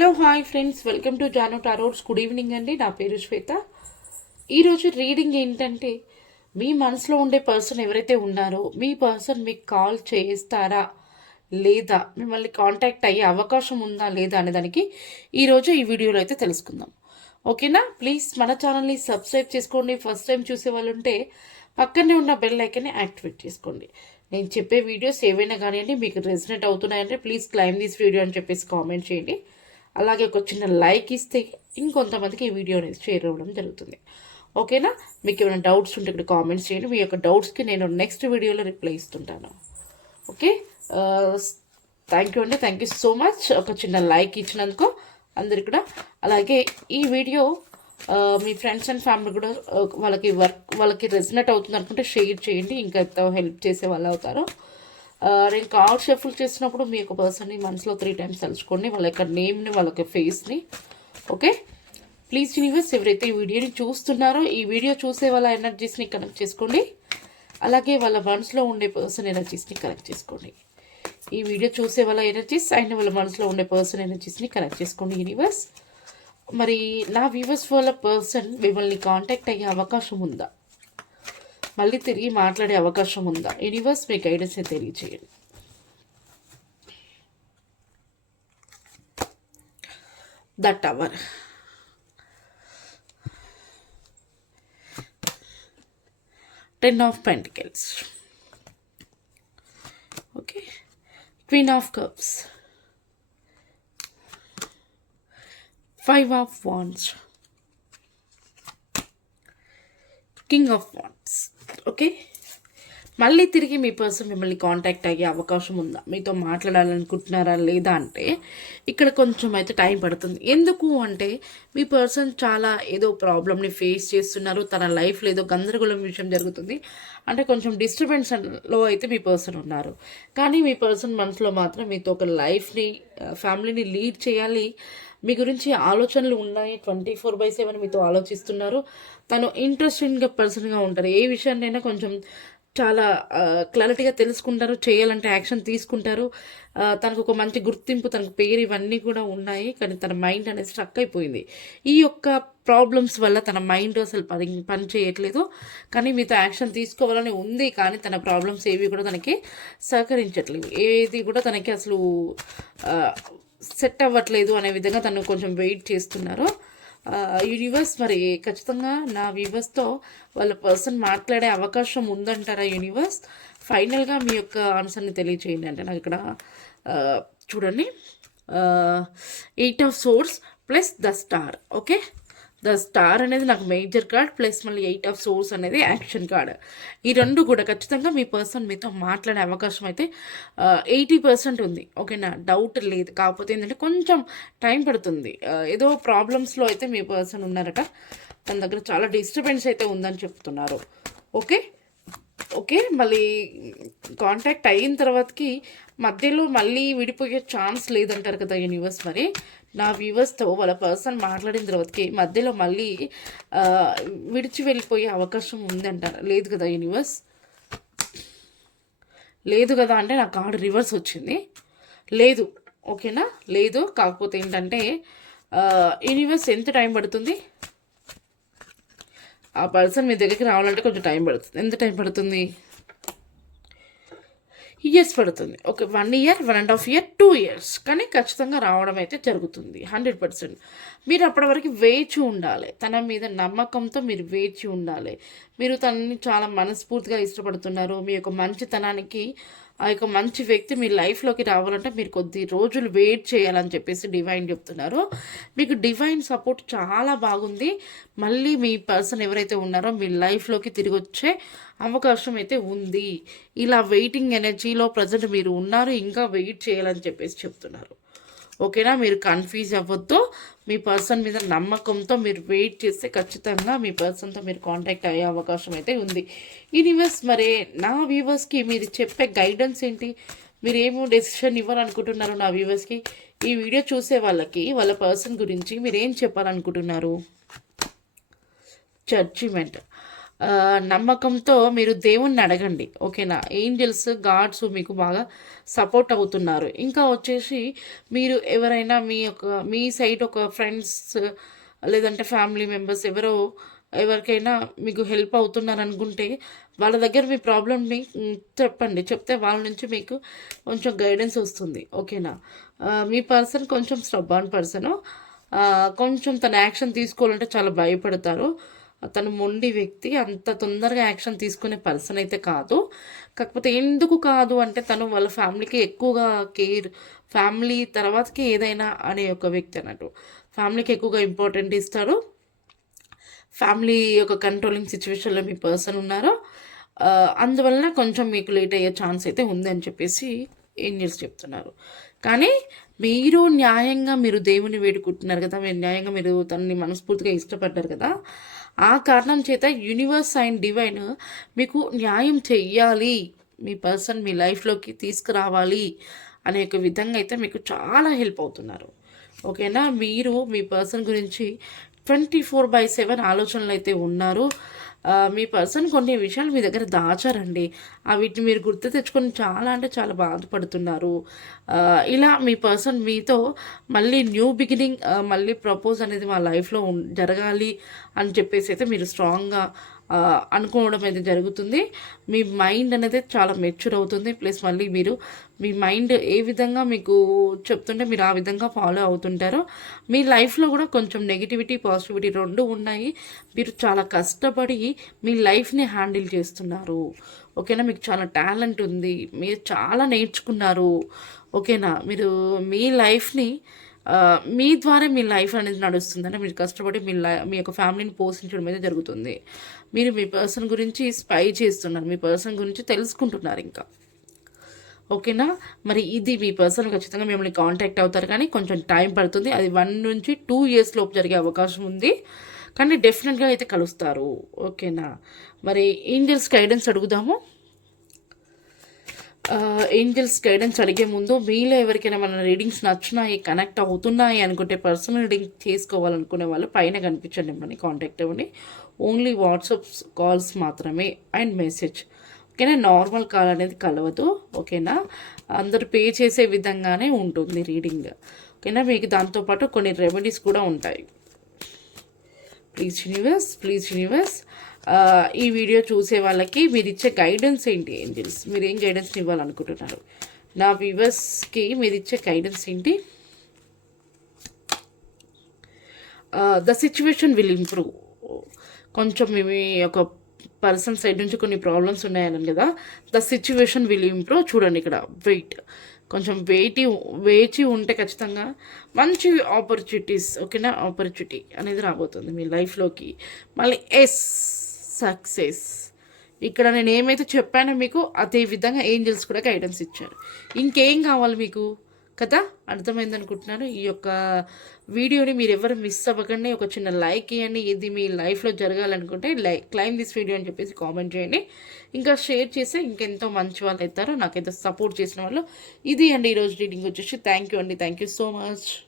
Hello hi friends. Welcome to Jaanu టారోడ్స్ good evening అండి. నా పేరు శ్వేత. ఈరోజు రీడింగ్ ఏంటంటే మీ మనసులో ఉండే పర్సన్ ఎవరైతే ఉన్నారో మీ పర్సన్ మీకు కాల్ చేస్తారా లేదా మిమ్మల్ని కాంటాక్ట్ అయ్యే అవకాశం ఉందా లేదా అనే దానికి ఈరోజు ఈ వీడియోలో అయితే తెలుసుకుందాం. ఓకేనా? ప్లీజ్ మన ఛానల్ని సబ్స్క్రైబ్ చేసుకోండి. ఫస్ట్ టైం చూసే వాళ్ళు ఉంటే పక్కనే ఉన్న బెల్ ఐకన్ని యాక్టివేట్ చేసుకోండి. నేను చెప్పే వీడియోస్ ఏవైనా కానివ్వండి మీకు రెసినెట్ అవుతున్నాయంటే ప్లీజ్ క్లైమ్ దిస్ వీడియో అని చెప్పేసి కామెంట్ చేయండి. అలాగే ఒక చిన్న లైక్ ఇస్తే ఇంకొంతమందికి ఈ వీడియో అనేది షేర్ అవ్వడం జరుగుతుంది. ఓకేనా? మీకు ఏమైనా డౌట్స్ ఉంటే ఇక్కడ కామెంట్స్ చేయండి. మీ యొక్క డౌట్స్కి నేను నెక్స్ట్ వీడియోలో రిప్లై ఇస్తుంటాను. ఓకే? థ్యాంక్ యూ అండి. Thank you so much. ఒక చిన్న లైక్ ఇచ్చినందుకు అందరికి కూడా. అలాగే ఈ వీడియో మీ ఫ్రెండ్స్ అండ్ ఫ్యామిలీ కూడా వాళ్ళకి వర్క్ వాళ్ళకి రెసినెట్ అవుతుంది అనుకుంటే షేర్ చేయండి. ఇంకా ఎంత హెల్ప్ చేసే వాళ్ళు అవుతారో. నేను కార్డ్ షఫుల్ చేసినప్పుడు మీ యొక్క పర్సన్ని మనసులో త్రీ టైమ్స్ తలుచుకోండి. వాళ్ళ యొక్క నేమ్ని వాళ్ళ యొక్క ఫేస్ని ఓకే? ప్లీజ్ యూనివర్స్ ఎవరైతే ఈ వీడియోని చూస్తున్నారో ఈ వీడియో చూసే వాళ్ళ ఎనర్జీస్ని కనెక్ట్ చేసుకోండి. అలాగే వాళ్ళ మనసులో ఉండే పర్సన్ ఎనర్జీస్ని కనెక్ట్ చేసుకోండి. ఈ వీడియో చూసే వాళ్ళ ఎనర్జీస్ అండ్ వాళ్ళ మనసులో ఉండే పర్సన్ ఎనర్జీస్ని కనెక్ట్ చేసుకోండి యూనివర్స్ మరి నా వ్యూవర్స్ వాళ్ళ పర్సన్ మిమ్మల్ని కాంటాక్ట్ అయ్యే అవకాశం ఉందా? మళ్ళీ తిరిగి మాట్లాడే అవకాశం ఉందా? యూనివర్స్ మీ గైడెన్స్ తెలియచేయండి. That our ten of pentacles okay queen of cups five of wands king of wands okay మళ్ళీ తిరిగి మీ పర్సన్ మిమ్మల్ని కాంటాక్ట్ అయ్యే అవకాశం ఉందా? మీతో మాట్లాడాలనుకుంటున్నారా లేదా అంటే ఇక్కడ కొంచెం అయితే టైం పడుతుంది. ఎందుకు అంటే మీ పర్సన్ చాలా ఏదో ప్రాబ్లమ్ని ఫేస్ చేస్తున్నారు తన లైఫ్లో ఏదో గందరగోళం విషయం జరుగుతుంది. అంటే కొంచెం డిస్టర్బెన్స్లో అయితే మీ పర్సన్ ఉన్నారు. కానీ మీ పర్సన్ మనసులో మాత్రం మీతో ఒక లైఫ్ని ఫ్యామిలీని లీడ్ చేయాలి. మీ గురించి ఆలోచనలు ఉన్నాయి ట్వంటీ ఫోర్ బై సెవెన్ మీతో ఆలోచిస్తున్నారు. తను ఇంట్రెస్టింగ్గా పర్సన్గా ఉంటారు. ఏ విషయాన్నైనా కొంచెం చాలా క్లారిటీగా తెలుసుకుంటారు చేయాలంటే యాక్షన్ తీసుకుంటారు. తనకు ఒక మంచి గుర్తింపు తనకు పేరు ఇవన్నీ కూడా ఉన్నాయి కానీ తన మైండ్ అనేది స్ట్రక్ అయిపోయింది. ఈ యొక్క ప్రాబ్లమ్స్ వల్ల తన మైండ్ అసలు పని పని చేయట్లేదు. కానీ మీతో యాక్షన్ తీసుకోవాలని ఉంది కానీ తన ప్రాబ్లమ్స్ ఏవి కూడా తనకి సహకరించట్లేదు. ఏది కూడా తనకి అసలు సెట్ అవ్వట్లేదు అనే విధంగా తను కొంచెం వెయిట్ చేస్తున్నారు. యూనివర్స్ మరి ఖచ్చితంగా నా వ్యూవర్స్తో వాళ్ళ పర్సన్ మాట్లాడే అవకాశం ఉందంటారా యూనివర్స్ ఫైనల్గా మీ యొక్క ఆన్సర్ని తెలియచేయండి అంటే నాకు ఇక్కడ చూడండి. Eight of swords plus the star okay the star అనేది నాకు మేజర్ కార్డ్ ప్లస్ మళ్ళీ ఎయిట్ ఆఫ్ సోర్స్ అనేది యాక్షన్ కార్డ్ ఈ రెండు కూడా ఖచ్చితంగా మీ పర్సన్ మీతో మాట్లాడే అవకాశం అయితే uh, ఎయిటీ పర్సెంట్ ఉంది. ఓకేనా డౌట్ లేదు. కాకపోతే ఏంటంటే కొంచెం టైం పడుతుంది. Uh, ఏదో ప్రాబ్లమ్స్లో అయితే మీ పర్సన్ ఉన్నారట. తన దగ్గర చాలా డిస్టర్బెన్స్ అయితే ఉందని చెప్తున్నారు. ఓకే ఓకే మళ్ళీ కాంటాక్ట్ అయిన తర్వాతకి మధ్యలో మళ్ళీ విడిపోయే ఛాన్స్ లేదంటారు కదా యూనివర్స్ మరి. నా వ్యూవర్స్తో వాళ్ళ పర్సన్ మాట్లాడిన తర్వాతకి మధ్యలో మళ్ళీ విడిచి వెళ్ళిపోయే అవకాశం ఉందంటారు? లేదు కదా యూనివర్స్ లేదు కదా అంటే నాకు కార్డు రివర్స్ వచ్చింది. లేదు ఓకేనా లేదు కాకపోతే ఏంటంటే యూనివర్స్ ఎంత టైం పడుతుంది? ఆ పర్సన్ మీ దగ్గరికి రావాలంటే కొంచెం టైం పడుతుంది. ఎంత టైం పడుతుంది? ఇయర్స్ పడుతుంది. Okay one year one and half year two years కానీ ఖచ్చితంగా రావడం అయితే జరుగుతుంది. హండ్రెడ్ పర్సెంట్ మీరు అప్పటి వరకు వేచి ఉండాలి. తన మీద నమ్మకంతో మీరు వేచి ఉండాలి. మీరు తనని చాలా మనస్ఫూర్తిగా ఇష్టపడుతున్నారు. మీ యొక్క మంచితనానికి ఆ యొక్క మంచి వ్యక్తి మీ లైఫ్లోకి రావాలంటే మీరు కొద్ది రోజులు వెయిట్ చేయాలని చెప్పేసి డివైన్ చెప్తున్నారు. మీకు డివైన్ సపోర్ట్ చాలా బాగుంది. మళ్ళీ మీ పర్సన్ ఎవరైతే ఉన్నారో మీ లైఫ్లోకి తిరిగి వచ్చే అవకాశం అయితే ఉంది. ఇలా వెయిటింగ్ ఎనర్జీలో ప్రజెంట్ మీరు ఉన్నారు ఇంకా వెయిట్ చేయాలని చెప్పేసి చెప్తున్నారు. ఓకేనా? మీరు కన్ఫ్యూజ్ అవ్వద్దు. మీ పర్సన్ మీద నమ్మకంతో మీరు వెయిట్ చేస్తే ఖచ్చితంగా మీ పర్సన్తో మీరు కాంటాక్ట్ అయ్యే అవకాశం అయితే ఉంది. యూనివర్స్ మరి నా వ్యూవర్స్కి మీరు చెప్పే గైడెన్స్ ఏంటి? మీరు ఏమో డెసిషన్ ఇవ్వాలనుకుంటున్నారు నా వ్యూవర్స్కి ఈ వీడియో చూసే వాళ్ళకి వాళ్ళ పర్సన్ గురించి మీరు ఏం చెప్పాలనుకుంటున్నారు? జడ్జిమెంట్ నమ్మకంతో మీరు దేవుణ్ణి అడగండి. ఓకేనా? ఏంజల్స్ గాడ్స్ మీకు బాగా సపోర్ట్ అవుతున్నారు. ఇంకా వచ్చేసి మీరు ఎవరైనా మీ యొక్క మీ సైడ్ ఒక ఫ్రెండ్స్ లేదంటే ఫ్యామిలీ మెంబర్స్ ఎవరో ఎవరికైనా మీకు హెల్ప్ అవుతున్నారు అనుకుంటే వాళ్ళ దగ్గర మీ ప్రాబ్లమ్ని చెప్పండి. చెప్తే వాళ్ళ నుంచి మీకు కొంచెం గైడెన్స్ వస్తుంది. ఓకేనా? మీ పర్సన్ కొంచెం స్ట్రబ్బాన్ పర్సన్ కొంచెం తన యాక్షన్ తీసుకోవాలంటే చాలా భయపడతారు. తను మొండి వ్యక్తి అంత తొందరగా యాక్షన్ తీసుకునే పర్సన్ అయితే కాదు. కాకపోతే ఎందుకు కాదు అంటే తను వాళ్ళ ఫ్యామిలీకి ఎక్కువగా కేర్ ఫ్యామిలీ తర్వాతకి ఏదైనా అనే ఒక వ్యక్తి అన్నట్టు. ఫ్యామిలీకి ఎక్కువగా ఇంపార్టెంట్ ఇస్తాడు ఫ్యామిలీ యొక్క కంట్రోలింగ్ సిచ్యువేషన్లో మీ పర్సన్ ఉన్నారో. అందువలన కొంచెం మీకు లేట్ అయ్యే ఛాన్స్ అయితే ఉందని చెప్పేసి ఏంజల్స్ చెప్తున్నారు. కానీ మీరు న్యాయంగా మీరు దేవుని వేడుకుంటున్నారు కదా మీరు న్యాయంగా మీరు తనని మనస్ఫూర్తిగా ఇష్టపడ్డారు కదా ఆ కారణం చేత యూనివర్స్ అండ్ డివైన్ మీకు న్యాయం చెయ్యాలి. మీ పర్సన్ మీ లైఫ్లోకి తీసుకురావాలి అనే ఒక విధంగా అయితే మీకు చాలా హెల్ప్ అవుతున్నారు. ఓకేనా మీరు మీ పర్సన్ గురించి ట్వంటీ ఫోర్ బై సెవెన్ ఆలోచనలు అయితే ఉన్నారు. మీ పర్సన్ కొన్ని విషయాలు మీ దగ్గర దాచారండి. ఆ వీటిని మీరు గుర్తు తెచ్చుకొని చాలా అంటే చాలా బాధపడుతున్నారు. ఇలా మీ పర్సన్ మీతో మళ్ళీ న్యూ బిగినింగ్ మళ్ళీ ప్రపోజ్ అనేది మా లైఫ్లో జరగాలి అని చెప్పేసి అయితే మీరు స్ట్రాంగ్గా అనుకోవడం అయితే జరుగుతుంది. మీ మైండ్ అనేది చాలా మెచ్యూర్ అవుతుంది. ప్లస్ మళ్ళీ మీరు మీ మైండ్ ఏ విధంగా మీకు చెప్తుంటే మీరు ఆ విధంగా ఫాలో అవుతుంటారో మీ లైఫ్లో కూడా కొంచెం నెగిటివిటీ పాజిటివిటీ రెండు ఉన్నాయి. మీరు చాలా కష్టపడి మీ లైఫ్ని హ్యాండిల్ చేస్తున్నారు. ఓకేనా? మీకు చాలా టాలెంట్ ఉంది. మీరు చాలా నేర్చుకున్నారు. ఓకేనా? మీరు మీ లైఫ్ని మీ ద్వారా మీ లైఫ్ అనేది నడుస్తుంది అంటే మీరు కష్టపడి మీ లై మీ యొక్క ఫ్యామిలీని పోషించడం అయితే జరుగుతుంది. మీరు మీ పర్సన్ గురించి స్పై చేస్తున్నారు. మీ పర్సన్ గురించి తెలుసుకుంటున్నారు ఇంకా. ఓకేనా? మరి ఇది మీ పర్సన్ ఖచ్చితంగా మిమ్మల్ని కాంటాక్ట్ అవుతారు కానీ కొంచెం టైం పడుతుంది. అది వన్ నుంచి టూ ఇయర్స్ లోపు జరిగే అవకాశం ఉంది. కానీ డెఫినెట్గా అయితే కలుస్తారు. ఓకేనా? మరి ఏంజల్స్ గైడెన్స్ అడుగుదాము. ఏంజల్స్ గైడెన్స్ అడిగే ముందు మీలో ఎవరికైనా మన రీడింగ్స్ నచ్చినాయి కనెక్ట్ అవుతున్నాయి అనుకుంటే పర్సనల్ రీడింగ్ చేసుకోవాలనుకునే వాళ్ళు పైన కనిపించండి మనకి కాంటాక్ట్ అవ్వండి. ఓన్లీ వాట్సాప్ కాల్స్ మాత్రమే అండ్ మెసేజ్ ఓకేనా? నార్మల్ కాల్ అనేది కలవదు ఓకేనా? అందరు పే చేసే విధంగానే ఉంటుంది రీడింగ్ ఓకేనా? మీకు దాంతోపాటు కొన్ని రెమెడీస్ కూడా ఉంటాయి. ప్లీజ్ యూనివర్స్ ప్లీజ్ యూనివర్స్ ఈ వీడియో చూసే వాళ్ళకి మీరు ఇచ్చే గైడెన్స్ ఏంటి ఏంజల్స్ మీరు ఏం గైడెన్స్ ఇవ్వాలనుకుంటున్నారు? నా వ్యూవర్స్కి మీరు ఇచ్చే గైడెన్స్ ఏంటి? ద సిచ్యువేషన్ విల్ ఇంప్రూవ్ కొంచెం మీ ఒక పర్సన్ సైడ్ నుంచి కొన్ని ప్రాబ్లమ్స్ ఉన్నాయని కదా ద సిచ్యువేషన్ విల్ ఇంప్రూవ్ చూడండి ఇక్కడ వెయిట్ కొంచెం వెయిటి వేచి ఉంటే ఖచ్చితంగా మంచి ఆపర్చునిటీస్ ఓకేనా ఆపర్చునిటీ అనేది రాబోతుంది మీ లైఫ్లోకి మళ్ళీ ఎస్ సక్సెస్. ఇక్కడ నేను ఏమైతే చెప్పానో మీకు అదే విధంగా ఏంజల్స్ కూడా గైడెన్స్ ఇచ్చారు. ఇంకేం కావాలి మీకు? కదా అర్థమైంది అనుకుంటున్నాను. ఈ యొక్క వీడియోని మీరు ఎవరు మిస్ అవ్వకండి. ఒక చిన్న లైక్ ఇవ్వండి. ఇది మీ లైఫ్లో జరగాలనుకుంటే లైక్ క్లైమ్ దిస్ వీడియో అని చెప్పేసి కామెంట్ చేయండి. ఇంకా షేర్ చేస్తే ఇంకెంతో మంచి వాళ్ళు అవుతారో. నాకైతే సపోర్ట్ చేసిన వాళ్ళు. ఇది అండి ఈరోజు రీడింగ్ వచ్చేసి. థ్యాంక్ యూ అండి. Thank you so much.